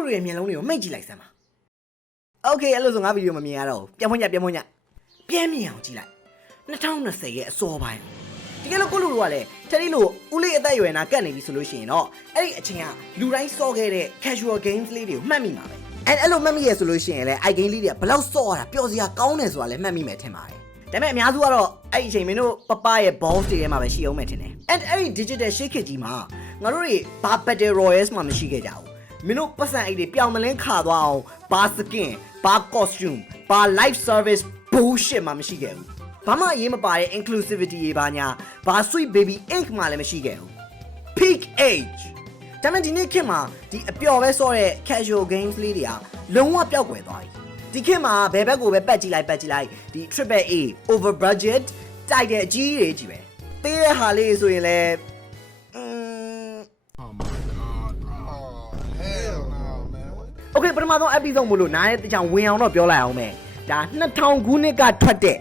လူတွေရဲ့မျက်လုံးတွေကိုမှိတ်ကြည့်လိုက်စမ်းပါ။ Okay အဲ့လိုဆိုငါဗီဒီယိုမမြင်ရတော့ဘူးပြန်ဖွင့်ညပြန်ဖွင့်ညပြန်မြင်အောင်ကြည့်လိုက်2020ရဲ့အစောပိုင်းတကယ်လို့ကိုလူတို့ကလည်းထက်ဒီလိုဦးလေးအသက်အရွယ်နာကတ်နေပြီဆိုလို့ရှိရင်တော့အဲ့ဒီအချိန်ကလူတိုင်းစော့ခဲ့တဲ့ casual games လေးတွေကိုမှတ်မိမှာပဲအဲ့အဲ့လိုမှတ်မိရဆိုလို့ရှိရင်လည်း i game လေးတွေကဘလောက်စော့ရတာပျော်စရာကောင်းတယ်ဆိုတာလည်းမှတ်မိမယ်ထင်ပါတယ်ဒါပေမဲ့အများစုကတော့အဲ့ဒီအချိန်မင်းတို့ပပရဲ့ boss တွေထဲမှာပဲရှိအောင်မယ်ထင်တယ် and အဲ့ဒီ digital shake ကြီးမှာငါတို့တွေဘာ battle royals မှမရှိခဲ့ကြဘူး မင်းတို့ပတ်စံအိတ်တွေပြောင်းမလင်းခါသွားအောင်ဘာ skin ဘာ costume ဘာ live service bullshit မှမရှိခဲ့ဘူးဘာမှအရေးမပါတဲ့ inclusivity တွေဘာညာဘာ sweet baby ink မှလည်းမရှိခဲ့ဘူး peak age ဒါပေမဲ့ဒီနေ့ခေတ်မှာဒီအပျော်ပဲဆော့တဲ့ casual games လေးတွေကလုံးဝပျောက်ကွယ်သွားပြီဒီခေတ်မှာဘယ်ဘက်ကိုပဲပတ်ကြည့်လိုက်ပတ်ကြည့်လိုက်ဒီ triple A over budget တိုက်တဲ့အကြီးတွေကြီးပဲသေးတဲ့ဟာလေးဆိုရင်လည်း ပထမဆုံး episode မို့လို့နားရဲ့တချောင်ဝင်အောင်တော့ပြောလိုက်အောင်မယ်။ဒါ2000ခုနှစ်ကထွက်တဲ့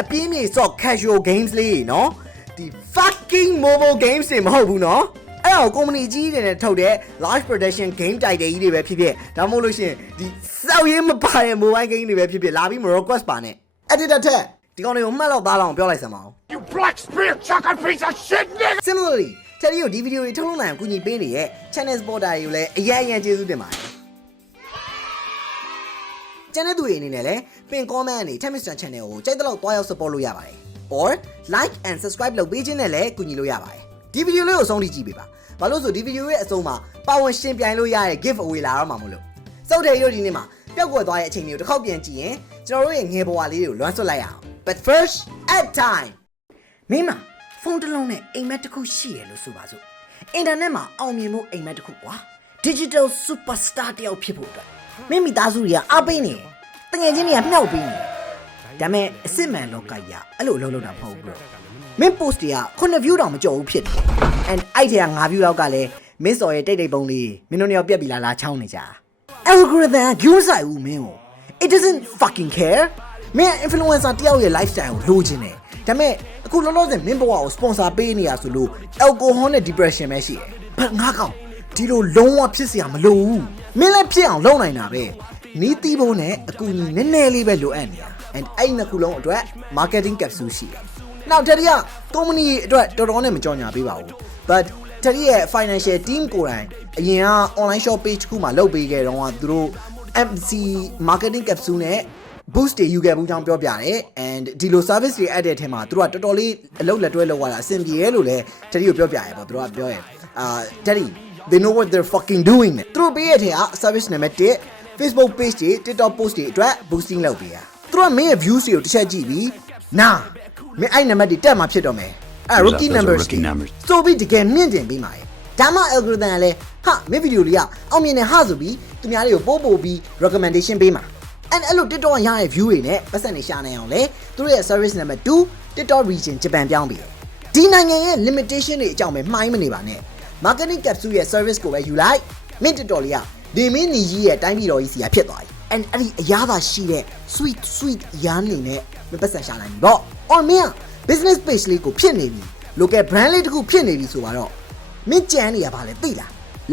အပြင်းပြေစော့ casual games လေးတွေနော်။ဒီ fucking mobile games တွေမဟုတ်ဘူးနော်။အဲ့တော့ company ကြီးတွေနဲ့ထုတ်တဲ့ large production game title ကြီးတွေပဲဖြစ်ဖြစ်ဒါမှမဟုတ်လို့ရှရင်ဒီစောက်ရင်းမပါတဲ့ mobile game တွေပဲဖြစ်ဖြစ်လာပြီးမ request ပါနဲ့။ editor ထက်ဒီကောင်တွေကိုမှတ်တော့သားလောက်ပြောလိုက်စမ်းပါဦး You black spear chucking piece of shit, nigga! Similarly တယ်လီကိုဒီဗီဒီယိုတွေထုတ်လုပ်နိုင်အောင်ကူညီပေးနေတဲ့ channel supporter တွေကိုလည်းအရင်အရင်ကျေးဇူးတင်ပါတယ်။ ကျန်တဲ့သူတွေအနေနဲ့လည်းပင် comment ကနေ Temistan channel ကိုကြိုက်တဲ့လောက်တွားရောက် support လုပ်ရပါတယ်။ or like and subscribe လုပ်ပေးခြင်းနဲ့လည်းကူညီလို့ရပါတယ်။ဒီဗီဒီယိုလေးကိုအဆုံးထိကြည့်ပေးပါ။ဘာလို့ဆိုဒီဗီဒီယိုရဲ့အဆုံးမှာပါဝင်ရှင်ပြိုင်လို့ရတဲ့ give away လာတော့မှာမို့လို့။စုပ်တယ်ရို့ဒီနေ့မှာပျောက်ကွယ်သွားတဲ့အချိန်လေးကိုတစ်ခေါက်ပြန်ကြည့်ရင်ကျွန်တော်တို့ရဲ့ငယ်ဘဝလေးတွေကိုလွှမ်းဆွတ်လိုက်ရအောင်။ But first at time မင်းမဖုန်းတစ်လုံးနဲ့အိမ်မက်တစ်ခုရှိရလို့ဆိုပါစို့အင်တာနက်မှာအောင်မြင်မှုအိမ်မက်တစ်ခုကွာ digital superstar တယောက်ဖြစ်ဖို့အတွက် မိမိသားစုတွေကအားပေးနေတယ်တငယ်ချင်းတွေကမြောက်ပေးနေတယ်ဒါပေမဲ့အစ်စ်မှန်လောကကြီးအဲ့လိုအလုပ်လုပ်တာမဟုတ်ဘူးမင်း post တွေက9 view တောင်မကျော်ဘူးဖြစ်တယ် and အဲ့ထဲက9 view လောက်ကလည်းမင်းစော်ရဲ့တိတ်တိတ်ပုံလေးမင်းတို့နှစ်ယောက်ပြက်ပြီလားလားချောင်းနေကြ algorithm က view ဆိုင်ဦးမင်းကို it doesn't fucking care မင်း influencer တယောက်ရဲ့ lifestyle ကိုလိုချင်တယ်ဒါပေမဲ့အခုလောလောဆယ်မင်းဘဝကို sponsor ပေးနေရဆိုလို့ alcohol နဲ့ depression ပဲရှိတယ်ဘာငါကောင်ဒီလိုလုံးဝဖြစ်စရာမလိုဘူး မင်းလည်းဖြစ်အောင်လုပ်နိုင်တာပဲနီးတီးဖို့နဲ့အကူအညီနည်းနည်းလေးပဲလိုအပ်နေတာ and အဲ့ဒီနှစ်ခုလုံးအတွက် marketing capsule ရှိတယ်နောက်တတိယ company အတွက်တော်တော်နဲ့မကြော်ညာပေးပါဘူး but တတိယ financial team ကိုယ်တိုင်အရင်က online shop page တစ်ခုမှာလုပ်ပေးခဲ့တော့ကသူတို့ MC marketing capsule နဲ့ boost တွေယူခဲ့ဘူးကြောင်းပြောပြတယ် and ဒီလို service တွေအပ်တဲ့အထက်မှာသူတို့ကတော်တော်လေးအလုပ်လက်တွဲလုပ်ရတာအဆင်ပြေရဲ့လို့လည်းတတိကိုပြောပြရဲပေါ့သူတို့ကပြောရဲအာတတိ they know what they're fucking doing နဲ့သူတို့ပေးရတဲ့က service နံပါတ်1 Facebook page တွေ TikTok post တွေအတွက် boosting လုပ်ပေးရသူတို့ကမင်းရဲ့ views တွေကိုတစ်ချက်ကြည့်ပြီးနာမင်းအဲ့နံပါတ်တွေတက်မှာဖြစ်တော့မယ်အဲ့ rookie Those are numbers rookie numbers. ဆိုပြီးတကယ်မြင့်တင်ပေးမှာရဲ့ဒါမှ algorithm ကလည်းဟာမင်းဗီဒီယိုလေးကအောင်မြင်တယ်ဟာဆိုပြီးသူများတွေကိုပို့ပို့ပြီး recommendation ပေးမှာအဲ့အဲ့လို TikTok ကရတဲ့ view တွေနဲ့ပတ်စံနေရှာနေအောင်လေသူတို့ရဲ့ service number 2 TikTok region ဂျပန်ပြောင်းပြီးတယ်ဒီနိုင်ငံရဲ့ limitation တွေအကြောင်းပဲမှားမနေပါနဲ့ marketing capsule ရဲ့ service ကိုပဲယူလိုက်မင်း TikTok လေးကဒီမင်းညီကြီးရဲ့တိုင်းပြည်တော်ကြီးစီကဖြစ်သွားပြီ and အဲ့ဒီအရာသာရှိတဲ့ sweet sweet ရမ်းနေနဲ့မပတ်စံရှာနိုင်ဘူးပေါ့အော်မင်းက business page လေးကိုဖြစ်နေပြီ local brand လေးတစ်ခုဖြစ်နေပြီဆိုတော့မင်းကြမ်းနေရပါလေသိလား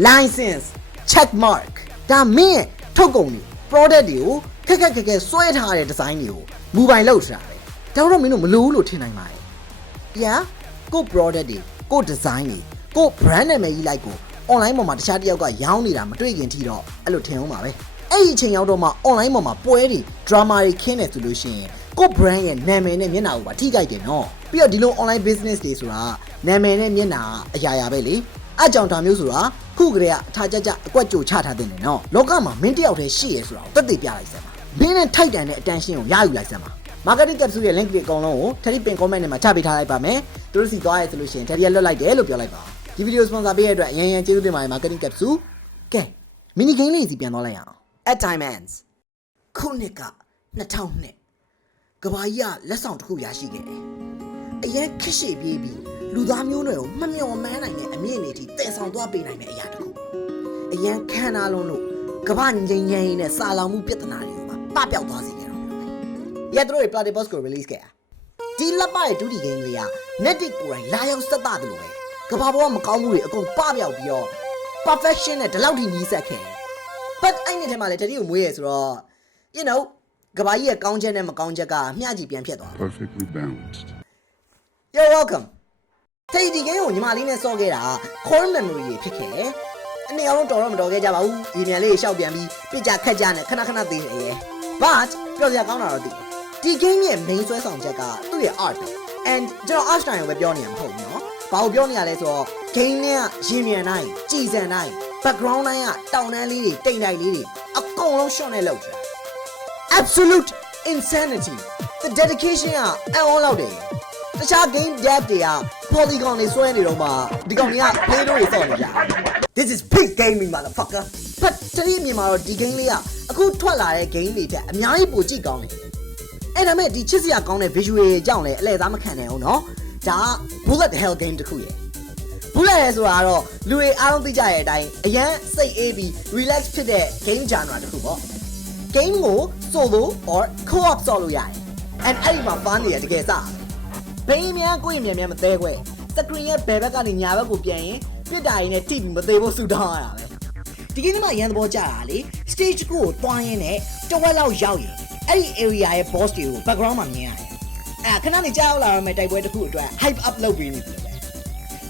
license check mark ဒါမင်းရဲ့ထုတ်ကုန်တွေ product တွေကိုခက်ခက်ခက်ခက်ဆွဲထားတဲ့ design တွေကိုမူပိုင်လုပ်ထားတယ်ဒါတော့မင်းတို့မလိုဘူးလို့ထင်နိုင်ပါတယ်ပြန်ကို product တွေကို design တွေ ကို brand နာမည်ကြီးလိုက်ကို online ပေါ်မှာတခြားတစ်ယောက်ကရောင်းနေတာမတွေ့ခင်ထိတော့အဲ့လိုထင်အောင်ပါပဲအဲ့ဒီအချိန်ရောက်တော့မှ online ပေါ်မှာပွဲတွေ drama တွေခင်းနေဆိုလို့ရှိရင်ကို brand ရဲ့နာမည်နဲ့မျက်နှာကိုပါထိခိုက်တယ်နော်ပြီးတော့ဒီလို online business တွေဆိုတာနာမည်နဲ့မျက်နှာအရာရာပဲလေအကြောင်ဒါမျိုးဆိုတာခုကလေးကအထားကြကြအကွက်ကြိုချထားတဲ့နေနော်လောကမှာမင်းတယောက်တည်းရှိရဲဆိုတာကိုတက်တည်ပြလိုက်စမ်းပါမင်းနဲ့ထိုက်တန်တဲ့အတန်ရှင်းကိုရယူလိုက်စမ်းပါ marketing capsule ရဲ့ link တွေအကုန်လုံးကို Teddy pin comment ထဲမှာချပေးထားလိုက်ပါမယ်သူတို့စီသွားရဲဆိုလို့ရှိရင် Teddy ကလွတ်လိုက်တယ်လို့ပြောလိုက်ပါ ဒီ video sponsor ပေးရတဲ့အတွက်အရင်ရင်ကျေးဇူးတင်ပါတယ် marketing capsule ကဲ mini game လေးစီပြန်သွားလိုက်ရအောင် at time ends ခုနှစ်က2002ကဘာကြီးကလက်ဆောင်တစ်ခုရရှိခဲ့တယ်အရင်ခက်ရှိပြေးပြီးလူသားမျိုးနွယ်ကိုမမျှော်မှန်းနိုင်တဲ့အမြင့်တွေထိတည်ဆောင်သွားပေးနိုင်တဲ့အရာတစ်ခုအရင်ခမ်းနားလုံးလို့ကဘာငိမ့်ငိမ့်နဲ့စာလောင်မှုပြဿနာတွေကိုပါပပျောက်သွားစေကြတော့မယ်ရသူတို့တွေ platypus ကို release ခဲ့တာဒီလက်ပရဲ့ဒုတိယ game လေးက Netic ကိုယ်တိုင်လာရောက်စက်သားတယ်လို့ပဲ ကဘာပေါ်ကမကောင်းမှုတွေအကုန်ပပြောက်ပြီးတော့ perfection နဲ့ဒီလောက်ထိညီးဆက်ခဲ့ but အဲ့နဲ့ထဲမှာလည်းတတိကိုမွေးရဆိုတော့ you know ကဘာကြီးရဲ့ကောင်းချက်နဲ့မကောင်းချက်ကမျှကြည့်ပြန်ဖြစ်သွား perfectly balanced you're welcome ထိတ်ဒီကဲကိုညီမလေးနဲ့စော့ခဲ့တာ core memory တွေဖြစ်ခဲ့တယ်အနေအောင်တော်တော့မတော်ခဲ့ကြပါဘူး။ရေမြန်လေးရှောက်ပြန်ပြီးပြစ်ကြခက်ကြနဲ့ခဏခဏသေးတယ်။ But ပြောပြကောင်းတာတော့ဒီ game ရဲ့ main ဆွဲဆောင်ချက်ကသူ့ရဲ့ art ပဲ and ကျွန်တော် art style ကိုပဲပြောနေရမှာမဟုတ်ဘူးနော် ဘာကိုပြောနေရလဲဆိုတော့ game နဲ့ကရင်မြန်တိုင်းကြည်စံတိုင်း background တိုင်းကတောင်တန်းလေးတွေတိမ်တိုင်လေးတွေအကုန်လုံး shot နဲ့လုပ်ထား absolute insanity the dedication ကအံ့ဩလောက်တယ်တခြား game dev တွေက polygon တွေဆွဲနေတော့မှဒီကောင်တွေက play တို့တွေစောင့်နေကြ this is big gaming motherfucker ဖတ်တတိမြင်မှာတော့ဒီ game လေးကအခုထွက်လာတဲ့ game တွေထက်အများကြီးပိုကြည့်ကောင်းတယ်အဲ့ဒါမဲ့ဒီချစ်စရာကောင်းတဲ့ visual တွေကြောင့်လည်းအလဲသားမခံနိုင်အောင်နော် ဒါက bullet hell game တစ်ခုရယ် bullet hell ဆိုတာကတော့လူတွေအားလုံးသိကြတဲ့အတိုင်းအရန်စိတ်အေးပြီး relax ဖြစ်တဲ့ game genre တစ်ခုပေါ့ game ကို solo or co-op ဆော့လို့ရတယ် and အဲ့ဒီမှာ fun နေရတကယ်စားဘိန်းများကိုယ့်ရင်မြန်မြန်မသေးခွဲ screen ရဲ့ဘယ်ဘက်ကနေညာဘက်ကိုပြန်ရင်ပြစ်တာရင်းနဲ့ထိပြီးမသေးဖို့ဆူတောင်းရတာပဲဒီကိစ္စမှာရန်သဘောကြတာလေ stage ကိုတွားရင်းနဲ့တဝက်လောက်ရောက်ရင်အဲ့ဒီ area ရဲ့ boss တွေကို background မှာမြင်ရတယ် အဲ့ခဏနေကြောက်လာရမယ့်တိုက်ပွဲတစ်ခုအတွက် hype up လုပ်ပြီးနေပြီပဲ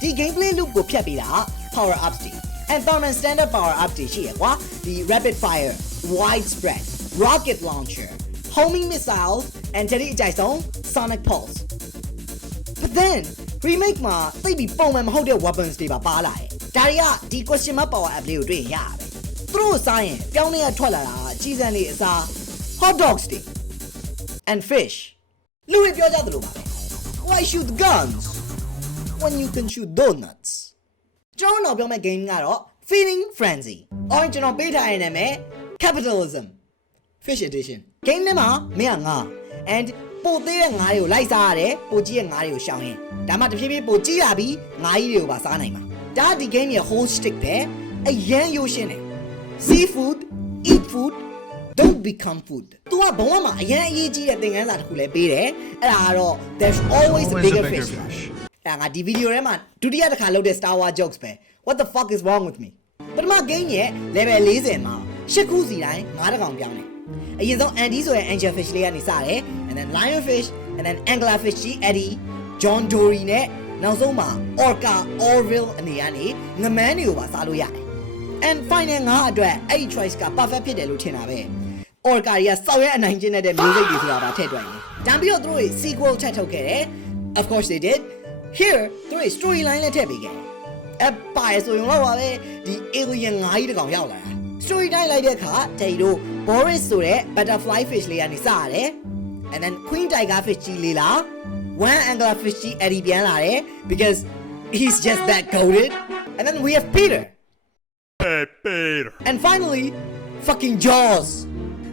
ဒီ gameplay loop ကိုဖြတ်ပြီးတာ power ups တွေ and Thurman standard power up တွေရှိရကွာဒီ rapid fire widespread rocket launcher homing missiles and တတိအကြိုက်ဆုံး sonic pulse but then remake မှာသိပ်ပြီးပုံမှန်မဟုတ်တဲ့ weapons တွေပါပါလာတယ်ဒါတွေကဒီ question mark power up လေးကိုတွေ့ရင်ရရတယ်သူတို့စားရင်ပြောင်းလဲရထွက်လာတာအကြီးစံလေးအစား hot dogs တွေ and fish လူတွေပြောကြသလိုပါပဲ why shoot guns when you can shoot donuts ကျွန်တော်နောက်ပြောမယ့် game ကတော့ feeling frenzy or ကျွန်တော်ပေးထားတဲ့နာမည် capitalism fish edition game ထဲမှာမင်းကငါ and ပိုသေးတဲ့ငါးတွေကိုလိုက်စားရတယ်ပိုကြီးတဲ့ငါးတွေကိုရှောင်ရင်ဒါမှတဖြည်းဖြည်းပိုကြီးလာပြီးငါးကြီးတွေကိုပါစားနိုင်မှာဒါဒီ game ရဲ့ whole stick ပဲအရန်ရိုးရှင်းတယ် seafood eat food don't become food ။ तू ကဘဝမှာအရင်အရေးကြီးတဲ့သင်ခန်းစာတစ်ခုလည်းပေးတယ်။အဲ့ဒါကတော့ there's always a bigger fish ။အဲ့ငါဒီဗီဒီယိုထဲမှာဒုတိယတစ်ခါလုပ်တဲ့ Star Wars jokes ပဲ What the fuck is wrong with me ။ပထမ game ရဲ့ level 40မှာရှစ်ခုစီတိုင်းငါးတကောင်ပြောင်းတယ်။အရင်ဆုံး Andy ဆိုတဲ့ angel fish လေးကနေစတယ်။ and then lion fish and then angler fish ကြီး Eddie John Dory နဲ့နောက်ဆုံးမှာ Orca Orville အနေကနေငမန်းတွေကိုပါစားလို့ရတယ်။ and final ငါအတွက်အဲ့ဒီ choice က perfect ဖြစ်တယ်လို့ထင်တာပဲ orca တွေကစောက်ရဲအနိုင်ကျင့်တဲ့မျိုးစိတ်တွေဆိုတာပါထည့်တွက်ရင်တန်ပြီးတော့သူတို့တွေ sequel ချက်ထုတ်ခဲ့တယ် of course they did here သူတို့တွေ storyline လည်းထည့်ပေးခဲ့တယ်အပိုင်ဆိုရင်တော့ပါပဲဒီ alien ငါးကြီးတစ်ကောင်ရောက်လာတာ story time လိုက်တဲ့အခါတေတို့ Boris ဆိုတဲ့ butterfly fish လေးကနေစရတယ် and then queen tiger fish ကြီးလေးလာ one angler fish ကြီးအဲ့ဒီပြန်လာတယ် because he's just that goated and then we have Peter Hey, Peter. And finally, fucking Jaws.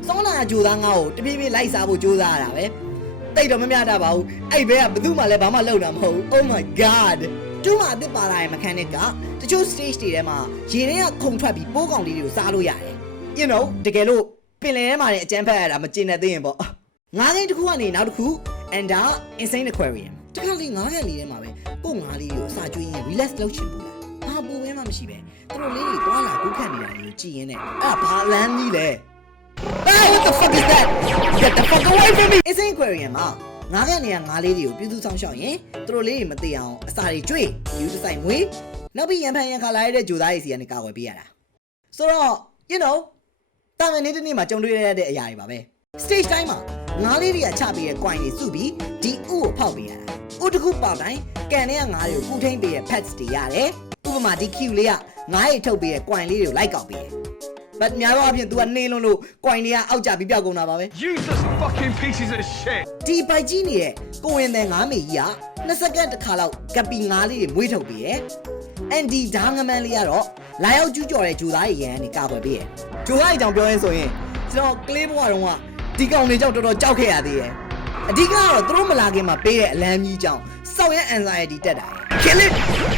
စောနာဂျိုသားငါ့ကိုတပြေးပြေးလိုက်စားဖို့ကြိုးစားရတာပဲ။တိတ်တော့မမြတာပါဘူး။အဲ့ဘဲကဘသူမှလည်းဘာမှလုပ်တာမဟုတ်ဘူး။ Oh my god. ကျူးမအစ်စ်ပါလာတဲ့ mechanic ကတချို့ stage တွေထဲမှာရေထဲကခုန်ထွက်ပြီးပိုးကောင်လေးတွေကိုစားလို့ရတယ်။ You know တကယ်လို့ပင်လယ်ထဲမှာလည်းအကျန်းဖက်ရတာမကျင်တဲ့သိရင်ပေါ့။ငါးကိန်းတစ်ခုကနေနောက်တစ်ခု and ဒါ insane aquarium တခါလေးငါးကန်လေးထဲမှာပဲကို့ငါးလေးတွေကိုအစာကျွေးရင် relax လုပ်ချင်ဘူးလား။ဘာပူပဲမှမရှိပဲ။သူတို့လေးတွေတွားလာကူးခတ်နေတာတွေကိုကြည်ရင်းနဲ့အဲ့ဒါဘာလမ်းကြီးလဲ Hey, what the fuck is that? Get the fuck away from me! Insane Aquarium မှာငါးကန်နေရငါးလေးတွေကိုပြုစုဆောင်ရှောက်ရင်သူတို့လေးတွေမသိအောင်အစာတွေကျွေးယူတဆိုင်မွေးနောက်ပြီးရန်ဖန်ရန်ခါလာရတဲ့ဂျိုသားတွေစီကနေကာကွယ်ပေးရတာဆိုတော့ you know တာမန်နေ့တစ်နေ့မှာကြုံတွေ့ရတဲ့အရာတွေပါပဲ stage တိုင်းမှာငါးလေးတွေကချပေးတဲ့ coin တွေစုပြီးဒီဥကိုဖောက်ပေးရတာဥတစ်ခုပေါက်တိုင်းကန်ထဲကငါးတွေကိုကုထိန်ပေးတဲ့ pets တွေရတယ်ဥပမာဒီ Q လေးကငါးရီထုတ်ပေးတဲ့ coin လေးတွေကိုလိုက်ကောက်ပေးတယ် but များသောအားဖြင့် तू ကနေလုံးလို့ coin တွေကအောက်ကျပြီးပျောက်ကုန်တာပါပဲ Useless fucking pieces of shit. ဒီပိုက်ကြီးနေတဲ့ကိုဝင်တဲ့ငါးမေကြီးက2စက္ကန့်တစ်ခါလောက်ကပီငါးလေးတွေမွေးထုတ်ပေးရဲ့အန်ဒီဓာငမန်းလေးကတော့လာရောက်ကျူးကျော်တဲ့ဂျိုသားရဲ့ရန်ကနေကာကွယ်ပေးရဲ့ဂျိုသားရဲ့အကြောင်းပြောရင်းဆိုရင်ကျွန်တော်ကလေးဘဝတုန်းကဒီကောင်တွေကြောက်တော်တော်ကြောက်ခဲ့ရသေးရဲ့အဓိကကတော့သူတို့မလာခင်မှာပေးတဲ့အလံကြီးကြောင့်စောက်ရဲ anxiety တက်တာရဲ့ kill it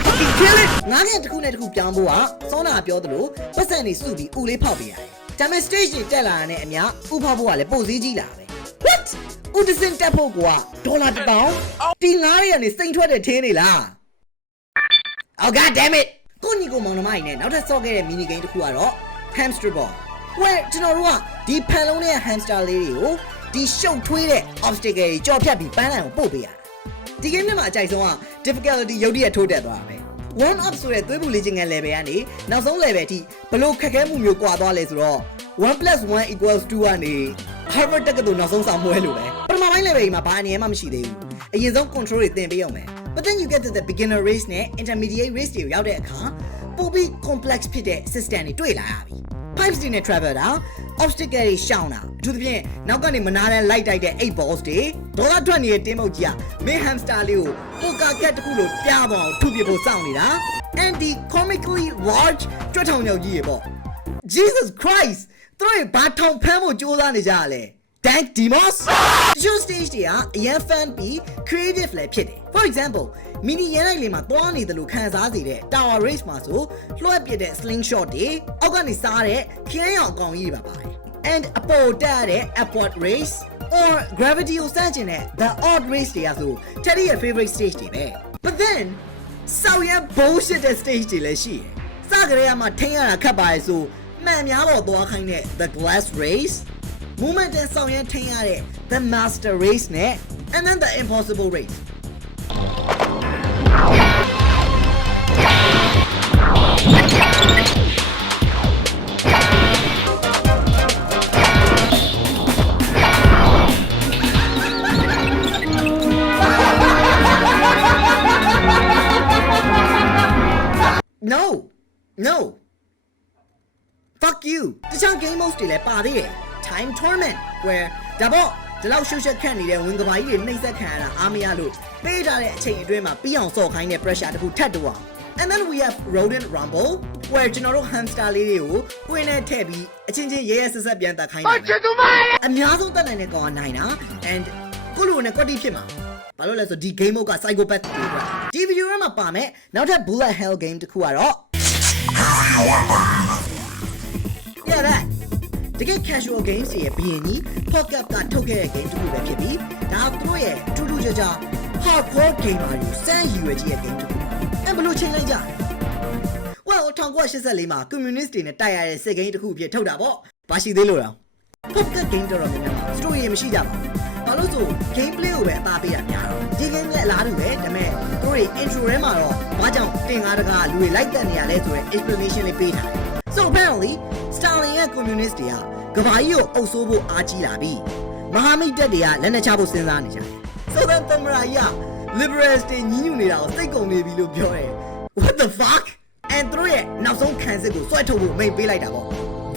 fucking kill it ငါးငယ်တစ်ခုနဲ့တစ်ခုပြောင်းဖို့ကစောနာပြောသလိုပတ်စံနေစုပြီးဥလေးဖောက်ပေးရတယ်ဒါပေမဲ့ stage တွေတက်လာတဲ့အမျှဥဖောက်ဖို့ကလည်းပိုစည်းကြီးလာပဲ what ဥဒစင်တက်ဖို့ကဒေါ်လာတစ်တောင်ဒီငါးတွေကနေစိန်ထွက်တဲ့ထင်းနေလား Oh god damn it ကိုညီကိုမောင်နှမကြီးနဲ့နောက်ထပ်ဆော့ခဲ့တဲ့ mini game တစ်ခုကတော့ hamster ball where ကျွန်တော်တို့ကဒီဖန်လုံးတဲ့ hamster လေးတွေကိုဒီရှုပ်ထွေးတဲ့ obstacle တွေကြော်ဖြတ်ပြီးပန်းလိုက်အောင်ပို့ပေးရတာ ဒီ game ထဲမှာအကြိုက်ဆုံးက difficulty ရုပ်တရက်ထိုးတက်သွားတာပဲ warm up ဆိုတဲ့သွေးပူလေ့ကျင့်ခန်း level ကနေနောက်ဆုံး level အထိဘလို့ခက်ခဲမှုမျိုးကွာသွားလဲဆိုတော့1 1 equals 2ကနေ Harvard တက္ကသိုလ်နောက်ဆုံးစာမွဲလို့ပဲပထမပိုင်း level ကြီးမှာဘာအနေမှမရှိသေးဘူးအရင်ဆုံး control တွေသင်ပေးအောင်မယ် but then you get to the beginner race နဲ့ intermediate race တွေကိုရောက်တဲ့အခါပိုပြီး complex ဖြစ်တဲ့ system တွေတွေ့လာရပြီ pipes တွေနဲ့ travel တာ obstacle တွေရှောင်တာအထူးသဖြင့်နောက်ကနေမနာတဲ့ light တိုက်တဲ့8 balls တွေဒေါသထွက်နေတဲ့တင်းမုတ်ကြီးက main hamster လေးကို poker cat တစ်ခုလိုပြားပေါအောင်ထုပြဖို့စောင့်နေတာ and the comically large ကြွက်ထောင်ညောင်ကြီးရေပေါ့ Jesus Christ သူတို့ဘာထောင်ဖမ်းဖို့ကြိုးစားနေကြရလဲ Dank Demos တချို့ stage တွေကအရန် fun ပြီး creative လည်းဖြစ်တယ် For example မီနီရဲလိုက်လေးမှာတွားနေတယ်လို့ခံစားစေတဲ့ Tower Race မှာဆိုလွှတ်ပစ်တဲ့ slingshot တွေအောက်ကနေစားတဲ့ခရမ်းရောင်အကောင်ကြီးတွေပါပါတယ် and အပေါ်တက်တဲ့ upward race or gravity ကိုစမ်းကျင်တဲ့ the odd race တွေကဆို Teddy ရဲ့ favorite stage တွေပဲ but then စောက်ရ bullshit တဲ့ stage တွေလည်းရှိတယ်စကြရဲမှာထိန်းရတာခက်ပါလေဆိုမှန်များပေါ်သွားခိုင်းတဲ့ the glass race movement နဲ့ဆောင်ရထိန်းရတဲ့ the master race နဲ့ and then the impossible race no no fuck you တခြား game modes တွေလည်းပါသေးတယ် time tournament where ဒါပေါ့ဒီလောက်ရှုပ်ရှက်ခတ်နေတဲ့ဝင်ကဘာကြီးတွေနှိမ့်ဆက်ခံရတာအားမရလို့ပေးထားတဲ့အချိန်အတွင်းမှာပြီးအောင်စော့ခိုင်းတဲ့ pressure တခုထပ်တော့အောင် and then we have rodent rumble where ကျွန်တော်တို့ hamster လေးတွေကိုပွင့်နဲ့ထည့်ပြီးအချင်းချင်းရဲရဲဆက်ဆက်ပြန်တက်ခိုင်းတယ်အများဆုံးတက်နိုင်တဲ့ကောင်ကနိုင်တာ and ကိုလိုနဲ့ကွက်တီဖြစ်မှာ ဘာလို့လဲဆိုဒီ game mode က psychopath တွေအတွက်ဒီ video ထဲမှာပါမယ်နောက်ထပ် bullet hell game တစ်ခုကတော့ Yeah that တကယ် casual games တွေရဲ့ဘီရင်ကြီး pocket ကထုတ်ခဲ့တဲ့ game တစ်ခုပဲဖြစ်ပြီးဒါကသူတို့ရဲ့ထူးထူးခြားခြား hardcore gamer တွေစမ်းယူရကြီးရဲ့ game တစ်ခုအဲဘယ်လို့ချိန်လိုက်ကြ well 1984မှာ communist တွေနဲ့တိုက်ရတဲ့စစ်ဂိမ်းတစ်ခုအဖြစ်ထုတ်တာပေါ့ဘာရှိသေးလို့လဲ pocket game တော်တော်များများမှာ story မရှိကြပါဘူး ဘာလို့ဆို gameplay ကိုပဲအသားပေးတာများတော့ဒီ game လည်းအလားတူပဲဒါပေမဲ့သူတို့တွေ intro ထဲမှာတော့ဘာကြောင့်တင်ကားတကားလူတွေ like တက်နေရလဲဆိုတဲ့ explanation လေးပေးထားတယ် so apparently Stalin ရဲ့ communist တွေကကဘာကြီးကိုအုပ်ဆိုးဖို့အားကြီးလာပြီးမဟာမိတ်တပ်တွေကလက်နက်ချဖို့စဉ်းစားနေကြတယ် so then သမ္မရာကြီးက liberals တွေညှဉ်းညူနေတာကိုစိတ်ကုန်နေပြီလို့ပြောတယ် what the fuck and သူတို့ရဲ့နောက်ဆုံးခံစစ်ကိုစွဲထုတ်ဖို့မိန့်ပေးလိုက်တာပေါ့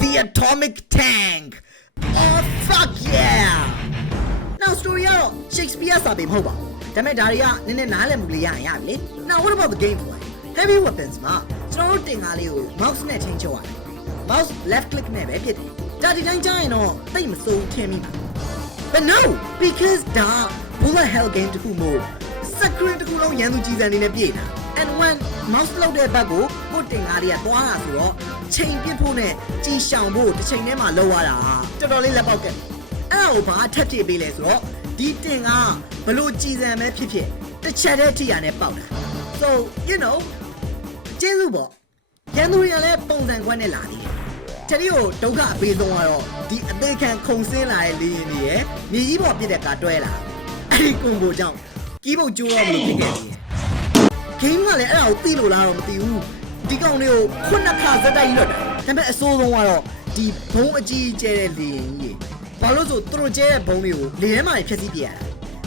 the atomic tank oh fuck yeah now story ကတော့ Shakespeare စာပေမဟုတ်ပါဘူးဒါပေမဲ့ဒါတွေကနည်းနည်းနားလည်မှုလေးရရင်ရပြီလေ now what about the gameplay heavy weapons မှာကျွန်တော်တို့တင်ကားလေးကို mouse နဲ့ချိန်ချုပ်ရတယ် mouse left click နဲ့ပဲဖြစ်တယ်ဒါဒီတိုင်းကြားရင်တော့သိပ်မစိုးဘူးထင်မိပါ but no because ဒါ bullet hell game တခုမို့ screen တခုလုံးရန်သူကြီးစံနေနဲ့ပြည့်တာ and when mouse လောက်တဲ့ဘက်ကိုကိုတင်ကားလေးကသွားတာဆိုတော့ချိန်ပြစ်ဖို့နဲ့ကြီးရှောင်ဖို့တစ်ချိန်တည်းမှာလောက်ရတာတော်တော်လေးလက်ပေါက်ကဲ အဲ့ဒါကိုဘာထပ်ဖြစ်ပေးလဲဆိုတော့ဒီတင်ကဘလို့ကြည်စံပဲဖြစ်ဖြစ်တစ်ချက်တည်းထိရနဲ့ပေါက်တာ so you know ကျေးဇူးပေါ့ရန်သူတွေကလည်းပုံစံကွက်နဲ့လာသေးတယ်တတိယကိုဒုက္ခအပေးဆုံးကတော့ဒီအသေးခံခုံစင်းလာတဲ့လေရင်တွေရဲ့မြေကြီးပေါ်ပြစ်တဲ့ကတွဲလာအဲ့ဒီကွန်ဘိုကြောင့်ကီးဘုတ်ကျိုးရမလို့ဖြစ်ခဲ့တယ် game ကလည်းအဲ့ဒါကိုသိလို့လားတော့မသိဘူးဒီကောင်လေးကိုခုနှစ်ခါဇက်တိုက်လွတ်တာဒါပေမဲ့အစိုးဆုံးကတော့ဒီဘုံအကြီးကျဲတဲ့လေရင်ကြီး ဘာလို့ဆိုသူတို့ကျဲတဲ့ဘုံတွေကိုလေထဲမှာဖြည့်ဆည်းပြရတာ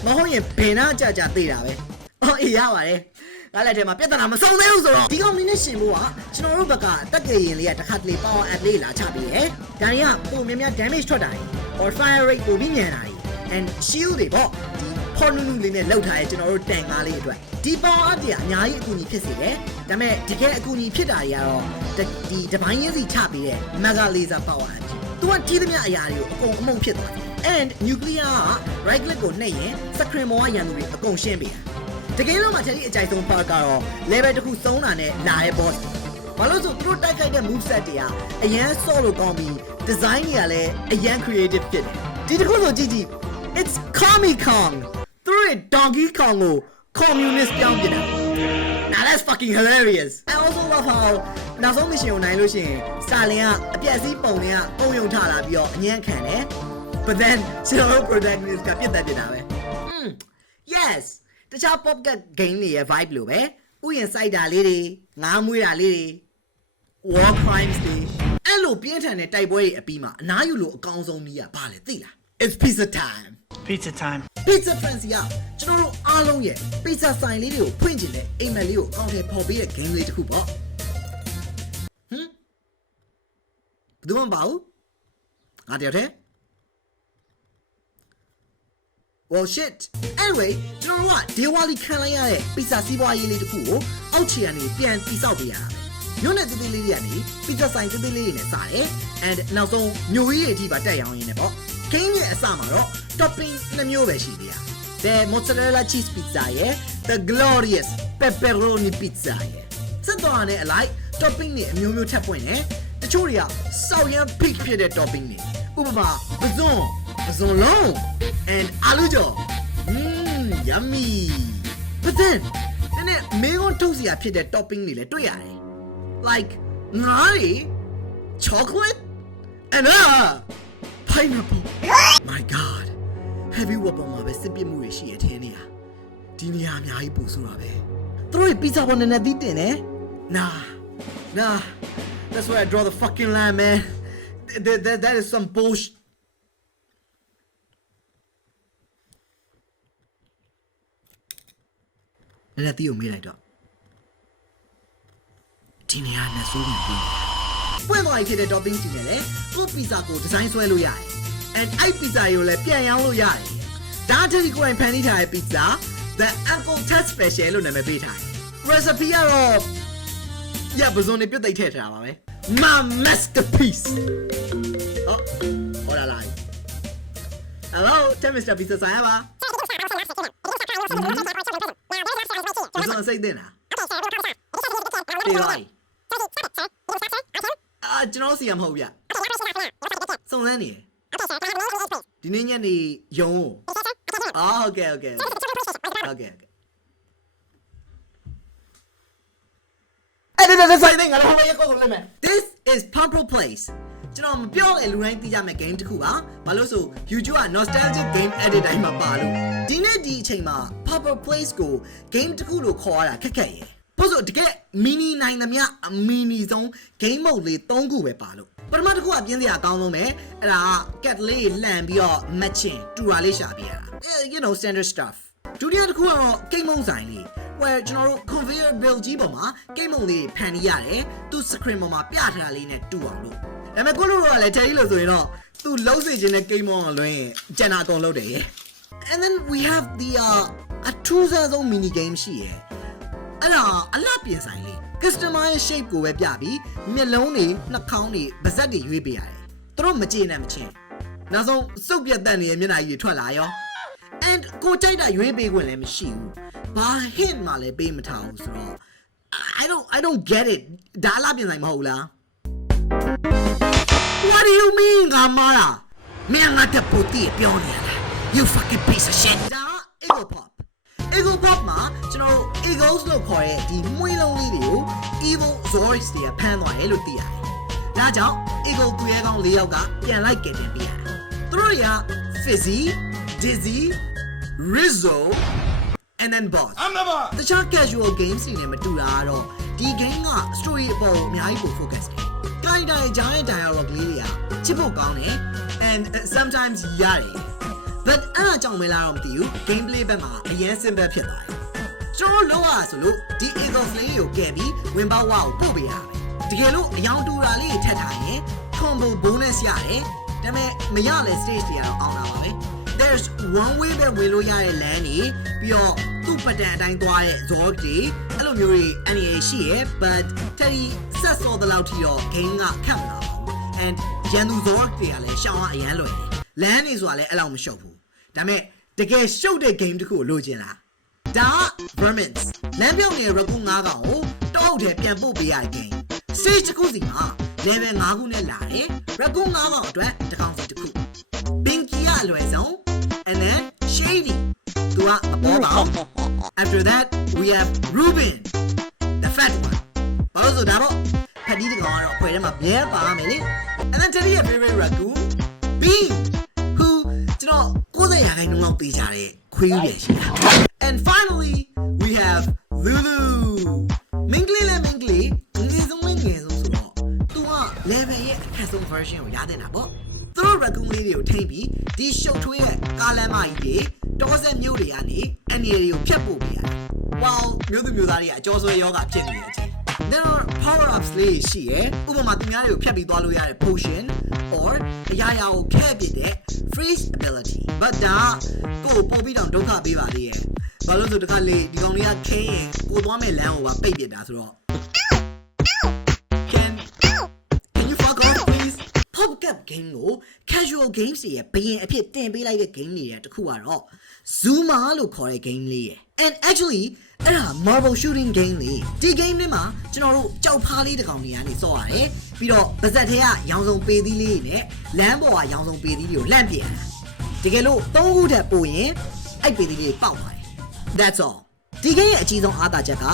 မဟုတ်ရင်ဘယ်နာကြကြသေးတာပဲအော်အေးရပါတယ်ငါလက်ထဲမှာပြဿနာမဆုံးသေးဘူးဆိုတော့ဒီကောင်လေးနဲ့ရှင်ဖို့ကကျွန်တော်တို့ဘက်ကတက်ကြရင်လေးကတစ်ခါတလေ power up လေးလာချပေးတယ်ဒါတွေကပုံများများ damage ထွက်တာတွေ or fire rate ပိုပြီးမြန်တာတွေ and shield တွေပေါ့ဒီဖော်နူးနူးလေးနဲ့လှုပ်ထားရဲကျွန်တော်တို့တန်ကားလေးအတွက်ဒီပေါင်အပ်တွေကအများကြီးအကူအညီဖြစ်စေတယ်ဒါပေမဲ့တကယ်အကူအညီဖြစ်တာတွေကတော့ဒီဒီဒီပိုင်းရင်းစီချပေးတဲ့ mega laser power up သူကကြီးသမျှအရာတွေကိုအကုန်အမုံဖြစ်သွားတယ် and nuclear က right click ကိုနှိပ်ရင် screen ပေါ်ကရန်သူတွေအကုန်ရှင်းပေးတာတကယ်လို့မှချက်ကြီးအကြိုက်ဆုံး part ကတော့ level တစ်ခုသုံးတာနဲ့လာတဲ့ boss ဘာလို့ဆိုသူတို့တိုက်ခိုက်တဲ့ move set တွေကအရန်ဆော့လို့ကောင်းပြီး design တွေကလည်းအရန် creative ဖြစ်တယ်ဒီတစ်ခုဆိုကြည့်ကြည့် it's Comic Con သူတို့ရဲ့ Donkey Kong ကို communist ပြောင်းပြတာ Now that's fucking hilarious I also love how နောက်ဆုံးမရှင်ကိုနိုင်လို့ရှိရင်စတာလင်ကအပြက်စီးပုံတွေကအုံယုံထလာပြီးတော့အငင်းခံတယ် but then ကျွန်တော်တို့ protagonist ကပြစ်တက်ပြစ်တာပဲ mm yes တခြား pop game တွေရဲ့ vibe လိုပဲဥယျာဉ်စိုက်တာလေးတွေငားမွေးတာလေးတွေ war crimes တွေအဲ့လိုပြင်းထန်တဲ့တိုက်ပွဲတွေအပြီးမှာအနားယူလို့အကောင်းဆုံးနည်းကဘာလဲသိလား it's pizza time Pizza time. pizza frenzy ကကျွန်တော်တို့အားလုံးရဲ့ pizza ဆိုင်လေးတွေကိုဖွင့်ကျင်တဲ့အိမ်မက်လေးကိုအကောင့်ထဲပေါ်ပေးတဲ့ game လေးတစ်ခုပေါ့ဟမ်ဘယ်သူမှမပါဘူးငါတယောက်တည်း well shit anyway ကျွန်တော်တို့ကဒေဝါလီခံလိုက်ရတဲ့ pizza စီးပွားရေးလေးတစ်ခုကိုအောက်ခြေကနေပြန်တိစောက်ပေးရတာ ပဲညွန့်တဲ့တေးသေးလေးတွေကနေ pizza ဆိုင်တေးသေးလေးတွေနဲ့စတယ် and နောက်ဆုံးမျိုးကြီးတွေအထိပါတက်ရောင်းရင်းနဲ့ပေါ့ game ရဲ့အစမှာတော့ topping နှစ်မျိုးပဲရှိသေးတာ the mozzarella cheese pizza ရဲ့ the glorious pepperoni pizza ရဲ့စတော့နဲ့အလိုက် topping တွေအမျိုးမျိုးထပ်ပွင့်တယ်တချို့တွေကစောက်ရမ်း big ဖြစ်တဲ့ topping တွေဥပမာပဇွန်ပဇွန်လုံး and အာလူကြော် mmm yummy but then နည်းနည်းမေကွန်ထုတ်စရာဖြစ်တဲ့ topping တွေလည်းတွေ့ရတယ် like ငါးတွေ chocolate and uh pineapple my god heavy weapon မှာပဲစစ်ပစ်မှုတွေရှိရတဲ့နေရာဒီနေရာအများကြီးပူဆိုတာပဲသူတို့ရဲ့ pizza ပေါ်နည်းနည်းသီးတင်တယ် nah nah that's where I draw the fucking line man that, that, that is some bullshit နည်းနည်းသီးကိုမေးလိုက်တော့ ဒီနေရာနဲ့စိုးပြီးပြီးပွင့်သွားပြီဖြစ်တဲ့ topping စီနဲ့လေကိုယ့် pizza ကိုဒီဇိုင်းဆွဲလို့ရတယ် and အဲ့ pizza ကိုလည်းပြန်ရောင်းလို့ရတယ်ဒါအထက်ကိုယ်ဖန်တီးထားတဲ့ pizza the uncle ted special လို့နာမည်ပေးထားတယ် recipe ကတော့ရပဇွန်နေပြတ်သိပ်ထည့်ထားတာပါပဲ my masterpiece ဟောဟောလာလာ hello tell mr pizza ဆိုင်ရပါပဇွန်စိတ်တင်လားပြေးပါ အာကျွန်တော်စီရမဟုတ်ဗျစုံစမ်းနေဒီနေ့ညနေယုံအော်ဟုတ်ကဲ့ဟုတ်ကဲ့ဟုတ်ကဲ့ဟုတ်ကဲ့အဲ့ဒါဒါဆိုင်တဲ့ငါလည်းဟိုရက်ကောက်လိုက်မယ် This is Pumple Place ကျွန်တော်မပြောလေလူတိုင်းသိကြမယ့် game တစ်ခုပါဘာလို့ဆို YouTube က nostalgic game edit တိုင်းမှာပါလို့ဒီနေ့ဒီအချိန်မှာ Pumple Place ကို game တစ်ခုလို့ခေါ်ရတာခက်ခက်ရယ် ပို့ဆိုတကယ် mini နိုင်သမျှအ mini ဆုံး game mode လေး၃ခုပဲပါလို့ပထမတစ်ခုကပြင်းစရာအကောင်းဆုံးပဲအဲ့ဒါက cat လေးလှန်ပြီးတော့ matching တူတာလေးရှာပြရတာ Eh, you know standard stuff ဒုတိယတစ်ခုကတော့ game mode ဆိုင်လေး where ကျွန်တော်တို့ conveyor belt ကြီးပေါ်မှာ game mode လေးဖန်နေရတယ်သူ screen ပေါ်မှာပြထားတာလေးနဲ့တူအောင်လို့ဒါပေမဲ့ကိုလိုတော့လည်း Terry လို့ဆိုရင်တော့သူလုံးစေခြင်းနဲ့ game mode ကလွှဲရင်ကျန်တာအကုန်လုပ်တယ်ရဲ့ and then we have the uh အထူးစားဆုံး mini game ရှိရယ် အဲ့ဒါအလှပြင်ဆိုင်လေး customer ရဲ့ shape ကိုပဲပြပြီးမျက်လုံးတွေနှာခေါင်းတွေပါးစပ်တွေရွေးပေးရတယ်သူတို့မကျေနပ်မချင်းနောက်ဆုံးစုပ်ပြတ်တန်နေတဲ့မျက်နှာကြီးတွေထွက်လာရော and ကိုကြိုက်တာရွေးပေးခွင့်လည်းမရှိဘူးဘာ hint မှလည်းပေးမထားဘူးဆိုတော့ I don't I don't get it ဒါအလားပြင်ဆိုင်မဟုတ်လား What do you mean ငါမားတာမင်းငါတက်ပိုတီပြောနေရလား You fucking piece of shit ဒါ Eagle Pop Eagle Pop မှာကျွန်တော်တို့ Eagles လို့ခေါ်တဲ့ဒီမွေးလုံးလေးတွေကို Evil Zords တွေကဖမ်းသွားတယ်လို့သိရတယ်။ဒါကြောင့် Eagle သူရဲကောင်း၄ယောက်ကပြန်လိုက်ကယ်တင်ပေးရတယ်။သူတို့တွေက Fizzy, Dizzy, Rizzo and then Boss I'm the boss! တခြား casual games တွေနဲ့မတူတာကတော့ဒီ game က story အပေါ်အများကြီးပို focus တယ်။ guide တိုင်းကြားတဲ့ dialogue လေးတွေကချစ်ဖို့ကောင်းတယ် and uh, sometimes ရတယ် but အဲ့ဒါကြောင့်မလားတော့မသိဘူး gameplay ဘက်မှာအရင် simple ဖြစ်သွားတယ်။ကျွန်တော်လောရဆိုလို့ဒီ Eagle Flame ကိုကယ်ပြီးဝင်ပေါက်ဝါကိုပို့ပေးရမယ်။တကယ်လို့အယောင်တူတာလေးထပ်ထားရင် combo bonus ရတယ်။ဒါပေမဲ့မရလဲ stage တွေကတော့အောင်တာပါပဲ။ there's one way ပဲဝင်လို့ရတဲ့ land တွေပြီးတော့သူ့ပတန်အတိုင်းသွားတဲ့ zog တွေအဲ့လိုမျိုးတွေအနေရရှိရယ် but တက်ဒီဆက်စောတဲ့လောက်ထိတော့ game ကခက်မလာပါဘူး and ရန်သူ zog တွေကလည်းရှောင်းရအရန်လွယ်တယ် land တွေဆိုတာလည်းအဲ့လောက်မရှုပ်ဘူး ဒါပေမဲ့တကယ်ရှုပ်တဲ့ game တစ်ခုကိုလိုချင်လားဒါက vermins လမ်းပြောင်းနေတဲ့ raccoon ၅ကောင်ကိုတောအုပ်ထဲပြန်ပို့ပေးရတဲ့ game stage တစ်ခုစီမှာ level 5ခုနဲ့လာတယ် raccoon ၅ကောင်အတွက်တစ်ကောင်စီတစ်ခု Pinky ကအလွယ်ဆုံး and then Shady သူကအပေါ်ပါ After that we have Ruben the fat one ဘာလို့ဆိုဒါပေါ့ဖက် B တဲ့ခွေးပြန်ရှိတာ and finally we have Lulu မင်းကလေးလည်းမင်းကလေးငယ်ဆုံးလည်းငယ်ဆုံးဆိုတော့ तू က level ရဲ့အခက်ဆုံး version ကိုရတဲ့တာပေါ့သူတို့ raccoon လေးတွေကိုထိမ့်ပြီးဒီရှုပ်ထွေးတဲ့ကားလမ်းမကြီးတွေတောဆက်မျိုးတွေကနေအန်ရီတွေကိုဖျက်ပို့ပေးရတယ် wow မျိုးသူမျိုးသားတွေကအကျော်ဆွဲယောဂဖြစ်နေတဲ့အချိန် there are power ups လေးရှိရယ်ဥပမာသူများတွေကိုဖျက်ပြီးသွားလို့ရတဲ့ potion or အရာရာကိုခဲပစ်တဲ့ freeze ability but ဒါကိုယ်ပို့ပြီးတော့ဒုက္ခပေးပါသေးရယ်ဘာလို့လဲဆိုတခါလေဒီကောင်လေးကခင်းရင်ကိုသွားမဲ့လမ်းကိုပါပိတ်ပစ်တာဆိုတော့ can can you fuck off please pop up game ကို casual games တွေရဲ့ဘယင်အဖြစ်တင်ပေးလိုက်တဲ့ game တွေရဲ့တစ်ခုကတော့ Zuma လို့ခေါ်တဲ့ game လေးရယ် and actually အဲ့ဒါ Marvel shooting game လေးဒီ game လေးမှာကျွန်တော်တို့ကြောက်ဖားလေးတစ်ကောင်နေရာနေစော့ရတယ်ပြီးတော့ပါဇက်ထဲကရောင်စုံပေသီးလေးတွေနဲ့လမ်းပေါ်ကရောင်စုံပေသီးတွေကိုလန့်ပြရတာတကယ်လို့၃ခုထက်ပိုရင်အဲ့ပေသီးလေးတွေပေါက်ပါတယ် That's all ဒီ game ရဲ့အကြီးဆုံးအားသာချက်က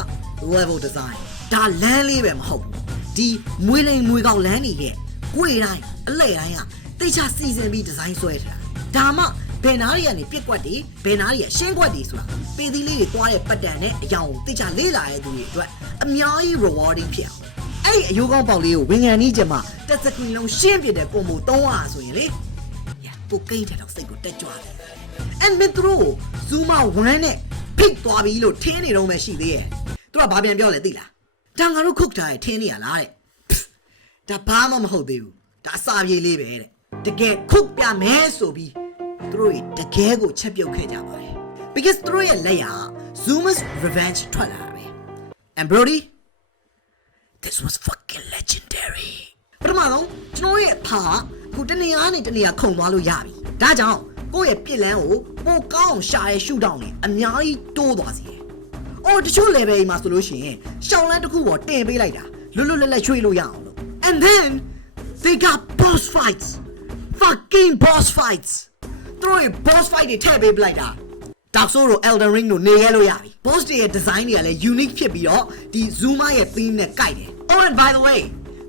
level design ဒါလမ်းလေးပဲမဟုတ်ဘူးဒီမွေးလိန်မွေးကောက်လမ်းတွေရဲ့ကိုယ်တိုင်းအလဲတိုင်းကတိတ်ချစီစဉ်ပြီးဒီဇိုင်းဆွဲထားတာဒါမှ ဘယ်နားတွေကနေပြက်ကွက်တွေဘယ်နားတွေကရှင်းကွက်တွေဆိုတာပေသီးလေးတွေတွားတဲ့ပတ်တန်နဲ့အယောင်ကိုတိတ်ချလေးလာတဲ့သူတွေအတွက်အများကြီး rewarding ဖြစ်အောင်အဲ့ဒီအယိုးကောင်းပေါက်လေးကိုဝင်ငံနီးချင်မှတက်စကွင်လုံးရှင်းပြတဲ့ပုံမသုံးရဆိုရင်လေညာကိုကိန်းတဲ့တော့စိတ်ကိုတက်ကြွတယ် and metro zuma 1နဲ့ဖိတ်သွားပြီလို့ထင်းနေတော့မှရှိသေးရဲ့သူကဘာပြန်ပြောလဲသိလားဒါငါတို့ခုတ်ထားတဲ့ထင်းနေရလားတဲ့ဒါဘာမှမဟုတ်သေးဘူးဒါအစာပြေးလေးပဲတဲ့တကယ်ခုတ်ပြမယ်ဆိုပြီး သူတို့တွေတကယ်ကိုချက်ပြုတ်ခဲ့ကြပါတယ် because သူတို့ရဲ့လက်ရ Zuma's revenge ထွက်လာတာပဲ and Brody this was fucking legendary ပထမဆုံးကျွန်တော်ရဲ့အဖကခုတနေရာနဲ့တနေရာခုန်သွားလို့ရပြီဒါကြောင့်ကိုယ့်ရဲ့ပြစ်လန်းကိုပိုကောင်းအောင်ရှာရဲရှုတောင်းနေအများကြီးတိုးသွားစီတယ်။အော်တချို့ level မှာဆိုလို့ရှိရင်ရှောင်းလန်းတစ်ခုပေါ်တင်ပေးလိုက်တာလွတ်လွတ်လပ်လပ်ချွေလို့ရအောင်လို့ and then they got boss fights fucking boss fights သူတို့ရဲ့ boss fight တွေထည့်ပေးပလိုက်တာ Dark Souls တို့ Elden Ring တို့နေရဲလို့ရပြီ boss တွေရဲ့ design တွေကလည်း unique ဖြစ်ပြီးတော့ဒီ Zuma ရဲ့ theme နဲ့ကိုက်တယ် Oh and by the way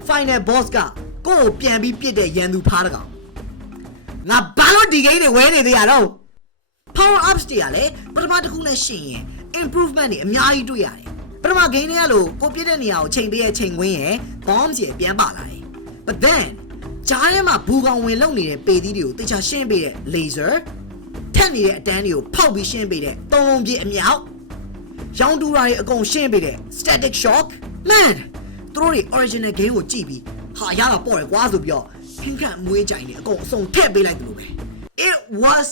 final boss ကကိုယ့်ကိုပြန်ပြီးပြစ်တဲ့ရန်သူဖားတကောင်ငါဘာလို့ဒီ game တွေဝဲနေသေးရတော့ power ups တွေကလည်းပထမတစ်ခုနဲ့ရှင်ရင် improvement တွေအများကြီးတွေ့ရတယ်ပထမ game တွေကလို့ကိုပြည့်တဲ့နေရာကိုချိန်ပေးရဲ့ချိန်ခွင်းရယ် bomb စီရယ်ပြန်ပါလာတယ် but then ဂျားထဲမှာဘူကောင်ဝင်လုံနေတဲ့ပေသီးတွေကိုတေချာရှင်းပေးတဲ့ laser ထက်နေတဲ့အတန်းတွေကိုဖောက်ပြီးရှင်းပေးတဲ့သုံးလုံးပြည့်အမြောက်ရောင်တူရာတွေအကုန်ရှင်းပေးတဲ့ static shock man သူတို့တွေ original game ကိုကြည့်ပြီးဟာရတာပေါ့ရယ်ကွာဆိုပြီးတော့ခင်းခန့်မွေးကြိုင်နေအကုန်အစုံထည့်ပေးလိုက်တယ်လို့ပဲ it was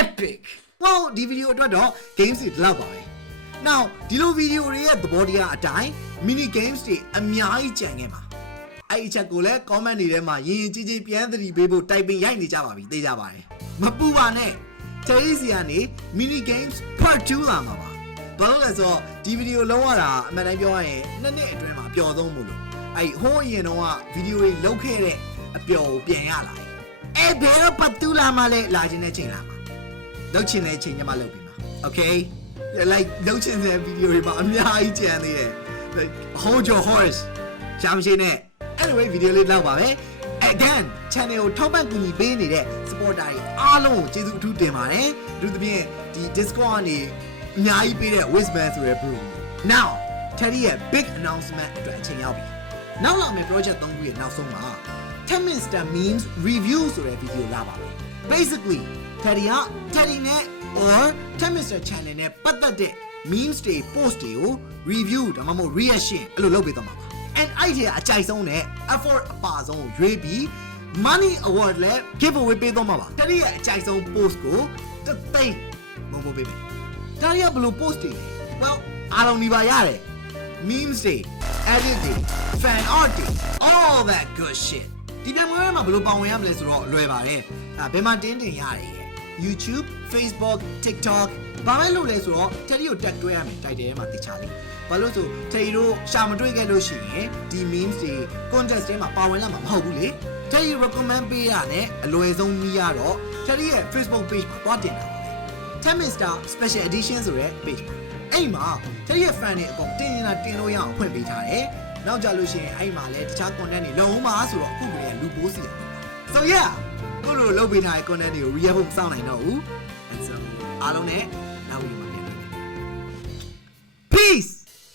epic well ဒီဗီဒီယိုအတွက်တော့ games တွေဒီလောက်ပါပဲ now ဒီလိုဗီဒီယိုတွေရဲ့သဘောတရားအတိုင်း mini games တွေအများကြီးကြံခဲ့ပါ အဲ့ဒီချက်ကိုလည်း comment တွေထဲမှာရင်ရင်ကြီးကြီးပြန်သတိပေးဖို့တိုက်ပင်ရိုက်နေကြပါပြီသိကြပါတယ်မပူပါနဲ့ Terry စီကနေ mini games part 2လာမှာပါဘာလို့လဲဆိုတော့ဒီဗီဒီယိုလုံးဝတာအမှန်တိုင်းပြောရရင်နှစ်နှစ်အတွင်းမှာပျော်ဆုံးမို့လို့အဲ့ဟိုးအရင်တော့ကဗီဒီယိုတွေလုပ်ခဲ့တဲ့အပျော်ကိုပြန်ရလာတယ်အဲ့ဘယ်တော့ပတ်တူလာမှလဲလာခြင်းနဲ့ချိန်လာမှာလုပ်ချင်တဲ့ချိန်ညမှလုပ်ပြီးမှာ okay like လုပ်ချင်တဲ့ဗီဒီယိုတွေမှာအများကြီးကြံသေးတယ် like hold your horse ရှာမရှိနဲ့ anyway ဗီဒီယိုလေးလောက်ပါပဲ again channel ကိုထောက်ပံ့ကူညီပေးနေတဲ့ supporter တွေအားလုံးကိုကျေးဇူးအထူးတင်ပါတယ်အထူးသဖြင့်ဒီ Discord ကနေအများကြီးပေးတဲ့ Wisman ဆိုတဲ့ bro now Teddy ရဲ့ big announcement အတွက်အချိန်ရောက်ပြီနောက်လာမယ့် project 3ခုရဲ့နောက်ဆုံးမှာ 10 Mr memes review ဆိုတဲ့ဗီဒီယိုလာပါမယ် basically Teddy က Teddy နဲ့ or 10 Mr channel နဲ့ပတ်သက်တဲ့ memes တွေ post တွေကို review ဒါမှမဟုတ် reaction အဲ့လိုလုပ်ပေးသွားမှာပါ and အဲ့ဒီအကြိုက်ဆုံးနဲ့ effort အပါဆုံးကိုရွေးပြီး money award လဲ give away ပေးသွားမှာပါတတိယအကြိုက်ဆုံး post ကိုတသိန်းမဟုတ်ပေးမယ်ဒါရီကဘယ်လို post တွေလဲ well အားလုံးဒီပါရတယ် memes တွေ edit တွေ fan art တွေ all that good shit ဒီပြိုင်ပွဲမှာဘယ်လိုပါဝင်ရမလဲဆိုတော့လွယ်ပါတယ်အဲဘယ်မှာတင်းတင်ရတယ်ရဲ့ YouTube Facebook TikTok ဘာပဲလုပ်လဲဆိုတော့ Teddy ကိုတက်တွဲရမယ်တိုက်တယ်မှာတိချလိဘာလို့ဆို Teddy တို့ရှာမတွေ့ခဲ့လို့ရှိရင်ဒီ memes တွေ contest ထဲမှာပါဝင်လာမှာမဟုတ်ဘူးလေ Teddy recommend ပေးရတဲ့အလွယ်ဆုံးနည်းရတော့ Teddy ရဲ့ Facebook page မှာတွားတင်တာပါပဲ10 Mr Special Edition ဆိုတဲ့ page ပါအဲ့မှာ Teddy ရဲ့ fan တွေအကုန်တင်နေတာတင်လို့ရအောင်ဖွင့်ပေးထားတယ်နောက်ကြလို့ရှိရင်အဲ့မှာလည်းတခြား content တွေလုံအောင်ပါဆိုတော့အခုကလေးကလူပိုးစီတယ် So yeah ကိုလိုလုပ်ပေးထားတဲ့ content တွေကို real ဖို့မစောင့်နိုင်တော့ဘူး and so အားလုံးနဲ့နောက်ပြီးမှပြန်တွေ့မယ် peace